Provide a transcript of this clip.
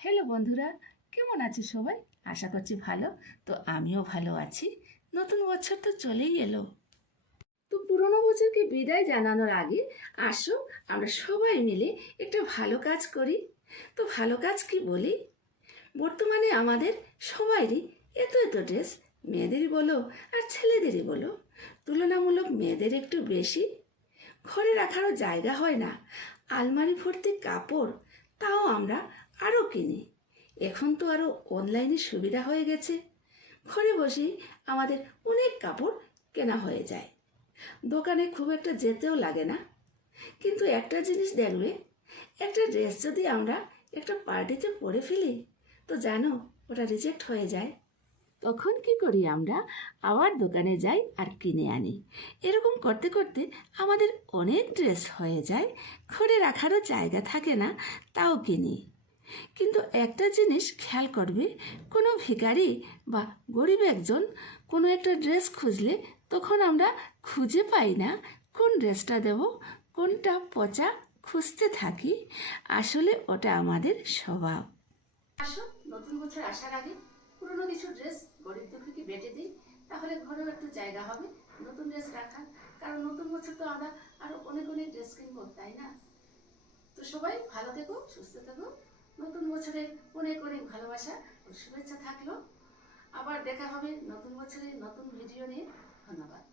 Hello বন্ধুরা, কেমন আছো সবাই? আশা করছি ভালো। তো আমিও ভালো আছি। নতুন বছর তো চলেই এলো। তো পুরনো বছরকে বিদায় জানানোর আগে আসো আমরা সবাই মিলে একটা ভালো কাজ করি। তো ভালো কাজ কি বলি? বর্তমানে আমাদের সবাইরই এত এত ড্রেস, মেয়েদেরই বলো আর ছেলেদেরই বলো, তুলনামূলক মেয়েদের একটু বেশি। ঘরে রাখারও জায়গা হয় না, আলমারি ভর্তি কাপড়, তাও আমরা আরও কিনি। এখন তো আরও অনলাইনে সুবিধা হয়ে গেছে, ঘরে বসেই আমাদের অনেক কাপড় কেনা হয়ে যায়, দোকানে খুব একটা যেতেও লাগে না। কিন্তু একটা জিনিস দেখবে, একটা ড্রেস যদি আমরা একটা পার্টিতে পরে ফেলি, তো জানো ওটা রিজেক্ট হয়ে যায়। তখন কি করি আমরা? আবার দোকানে যাই আর কিনে আনি। এরকম করতে করতে আমাদের অনেক ড্রেস হয়ে যায়, ঘরে রাখারও জায়গা থাকে না, তাও কিনি। কিন্তু একটা জিনিস খেয়াল করবে, কোনো ভিখারি বা গরিব একজন কোনো একটা ড্রেস খুঁজলে তখন আমরা খুঁজে পাই না কোন ড্রেসটা দেব, কোনটা পচা খুঁজতে থাকি। আসলে ওটা আমাদের স্বভাব। আসো নতুন বছর আসার আগে পুরনো কিছু ড্রেস গরিব দুঃখীকে বেটে দিই, তাহলে ঘরেও একটু জায়গা হবে নতুন ড্রেস রাখার। কারণ নতুন বছর তো আমরা আরো অনেক অনেক ড্রেস কিনবো, তাই না? তো সবাই ভালো থেকো, সুস্থ থেকো। নতুন বছরে অনেক অনেক ভালোবাসা ও শুভেচ্ছা থাকলো। আবার দেখা হবে নতুন বছরে নতুন ভিডিও নিয়ে। ধন্যবাদ।